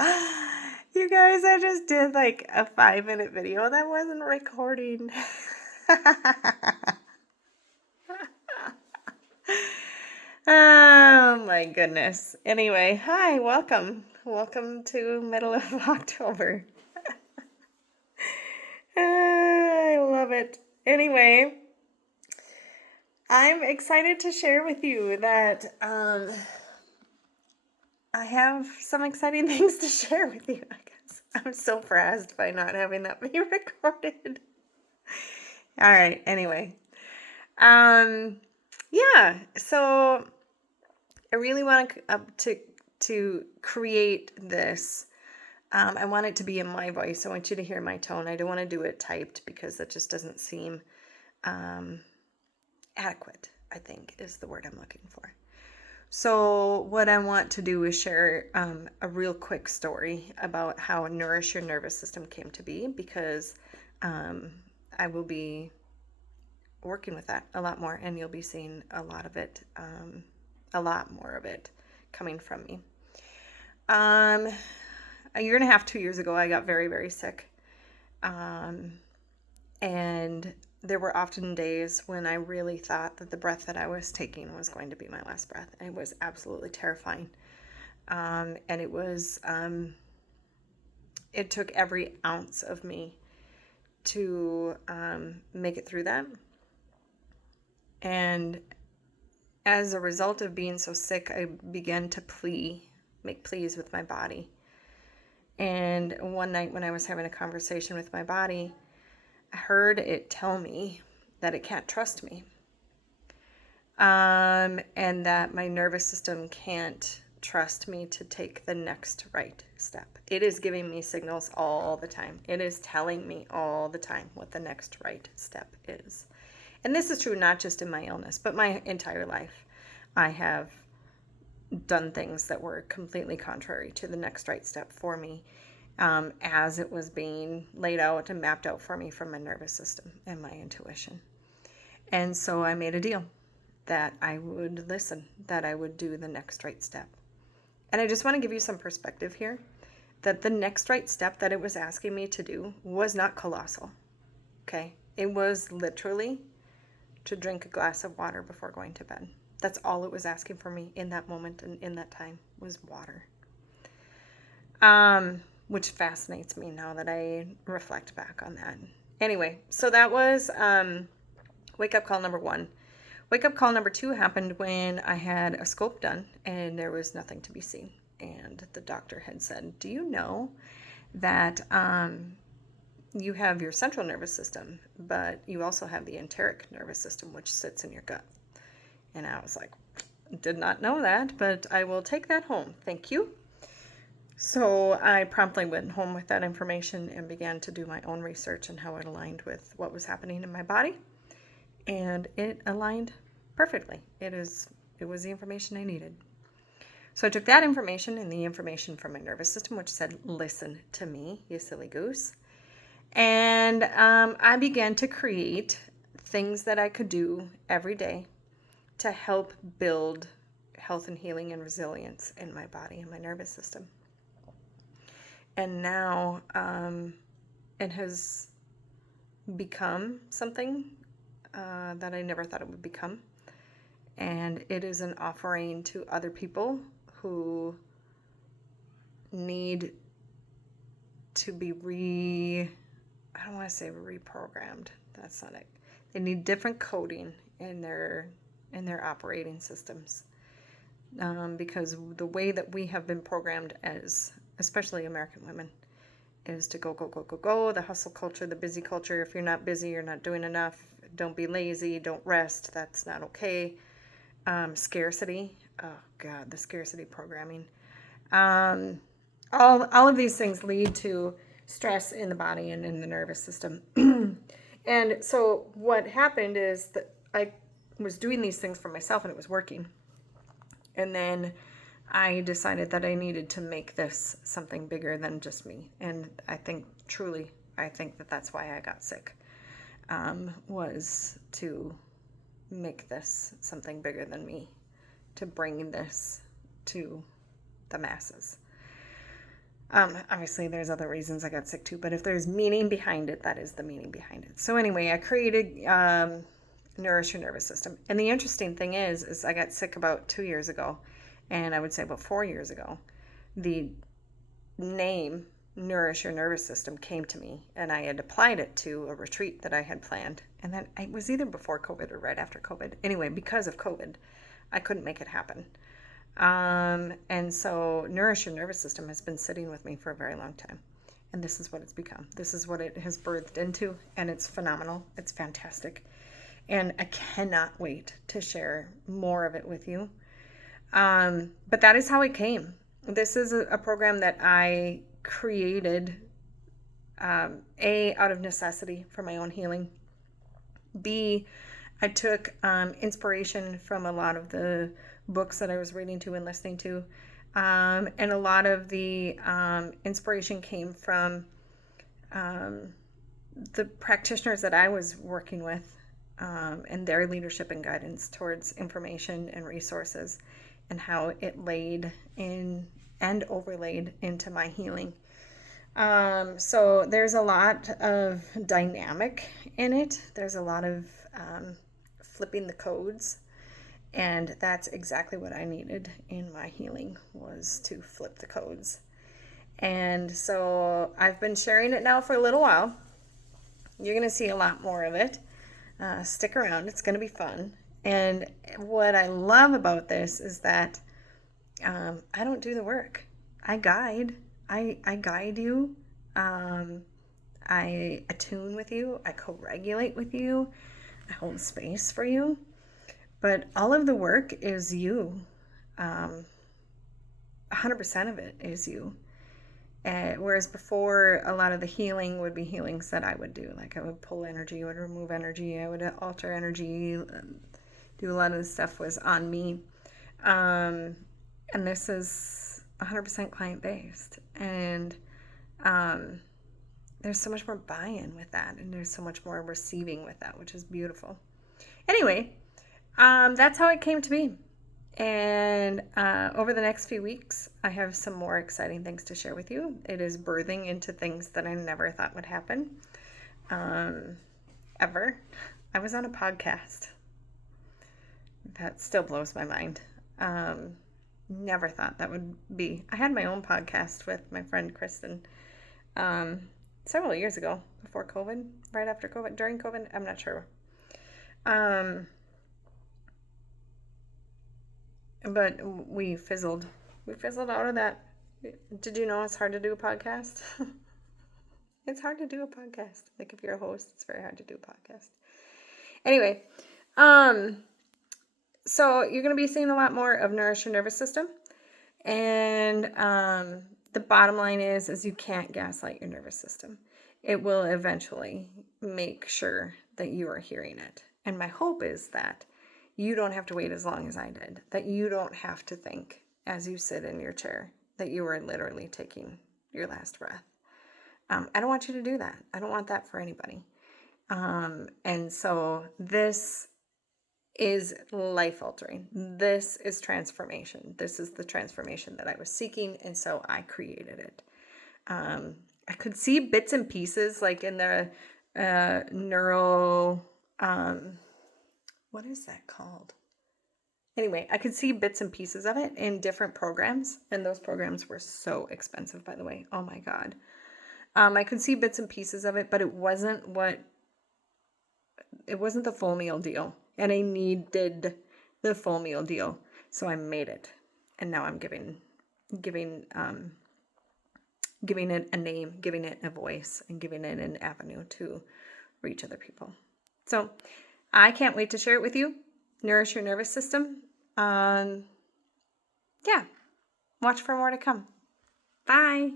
You guys, I just did like a 5-minute video that wasn't recording. Oh my goodness. Anyway, hi, welcome. Welcome to middle of October. I love it. Anyway, I'm excited to share with you that I have some exciting things to share with you, I guess. I'm so frazzed by not having that be recorded. All right, anyway. Yeah, so I really want to create this. I want it to be in my voice. I want you to hear my tone. I don't want to do it typed because that just doesn't seem adequate, I think is the word I'm looking for. So what I want to do is share a real quick story about how Nourish Your Nervous System came to be, because I will be working with that a lot more, and you'll be seeing a lot more of it coming from me. A year and a half, 2 years ago, I got very, very sick. And there were often days when I really thought that the breath that I was taking was going to be my last breath. And it was absolutely terrifying. And it took every ounce of me to make it through that. And as a result of being so sick, I began to make pleas with my body. And one night when I was having a conversation with my body, I heard it tell me that it can't trust me. And that my nervous system can't trust me to take the next right step. It is giving me signals all the time. It is telling me all the time what the next right step is. And this is true not just in my illness, but my entire life. I have done things that were completely contrary to the next right step for me, as it was being laid out and mapped out for me from my nervous system and my intuition. And so I made a deal that I would listen, that I would do the next right step. And I just want to give you some perspective here, that the next right step that it was asking me to do was not colossal. Okay? It was literally to drink a glass of water before going to bed. That's all it was asking for me in that moment and in that time was water. Which fascinates me now that I reflect back on that. Anyway, so that was wake-up call number 1. Wake-up call number 2 happened when I had a scope done and there was nothing to be seen. And the doctor had said, do you know that you have your central nervous system, but you also have the enteric nervous system, which sits in your gut? And I was like, did not know that, but I will take that home. Thank you. So I promptly went home with that information and began to do my own research and how it aligned with what was happening in my body. And it aligned perfectly. It was the information I needed. So I took that information and the information from my nervous system, which said, listen to me, you silly goose. And I began to create things that I could do every day to help build health and healing and resilience in my body and my nervous system. And now it has become something that I never thought it would become. And it is an offering to other people who need to be I don't want to say reprogrammed. That's not it. They need different coding in their operating systems. Because the way that we have been programmed as, especially American women, is to go, go, go, go, go, the hustle culture, the busy culture. If you're not busy, you're not doing enough. Don't be lazy, don't rest, that's not okay. Scarcity, oh God, the scarcity programming. All of these things lead to stress in the body and in the nervous system. And so what happened is that I was doing these things for myself and it was working. And then I decided that I needed to make this something bigger than just me. And I think that that's why I got sick, was to make this something bigger than me, to bring this to the masses. Obviously, there's other reasons I got sick too, but if there's meaning behind it, that is the meaning behind it. So anyway, I created Nourish Your Nervous System. And the interesting thing is I got sick about 2 years ago, and I would say about 4 years ago. The name Nourish Your Nervous System came to me, and I had applied it to a retreat that I had planned. And then it was either before COVID or right after COVID. Anyway, because of COVID, I couldn't make it happen. And so Nourish Your Nervous System has been sitting with me for a very long time. And this is what it's become. This is what it has birthed into. And it's phenomenal. It's fantastic. And I cannot wait to share more of it with you. But that is how it came. This is a program that I created, A, out of necessity for my own healing. B, I took inspiration from a lot of the books that I was reading to and listening to. And a lot of the inspiration came from the practitioners that I was working with and their leadership and guidance towards information and resources and how it laid in and overlaid into my healing. So there's a lot of dynamic in it. There's a lot of flipping the codes. And that's exactly what I needed in my healing, was to flip the codes. And so I've been sharing it now for a little while. You're going to see a lot more of it. Stick around. It's going to be fun. And what I love about this is that I don't do the work. I guide. I guide you. I attune with you. I co-regulate with you. I hold space for you. But all of the work is you. 100% of it is you. Whereas before, a lot of the healing would be healings that I would do. Like I would pull energy, I would remove energy, I would alter energy, do a lot of the stuff was on me. And this is 100% client-based. And there's so much more buy-in with that. And there's so much more receiving with that, which is beautiful. Anyway, that's how it came to be. And over the next few weeks, I have some more exciting things to share with you. It is birthing into things that I never thought would happen. Ever. I was on a podcast. That still blows my mind. Never thought that would be. I had my own podcast with my friend Kristen several years ago, before COVID, right after COVID, during COVID, I'm not sure. But we fizzled out of that. Did you know it's hard to do a podcast? It's hard to do a podcast. Like if you're a host, it's very hard to do a podcast. Anyway, so you're going to be seeing a lot more of Nourish Your Nervous System. And the bottom line is you can't gaslight your nervous system. It will eventually make sure that you are hearing it. And my hope is that you don't have to wait as long as I did, that you don't have to think as you sit in your chair that you are literally taking your last breath. I don't want you to do that. I don't want that for anybody. And so this is life-altering. This is transformation. This is the transformation that I was seeking, and so I created it. I could see bits and pieces, like in the neuro... what is that called? Anyway, I could see bits and pieces of it in different programs, and those programs were so expensive, by the way. Oh my God. I could see bits and pieces of it, but it wasn't the full meal deal, and I needed the full meal deal, so I made it, and now I'm giving it a name, giving it a voice, and giving it an avenue to reach other people. So I can't wait to share it with you. Nourish Your Nervous System. Yeah. Watch for more to come. Bye.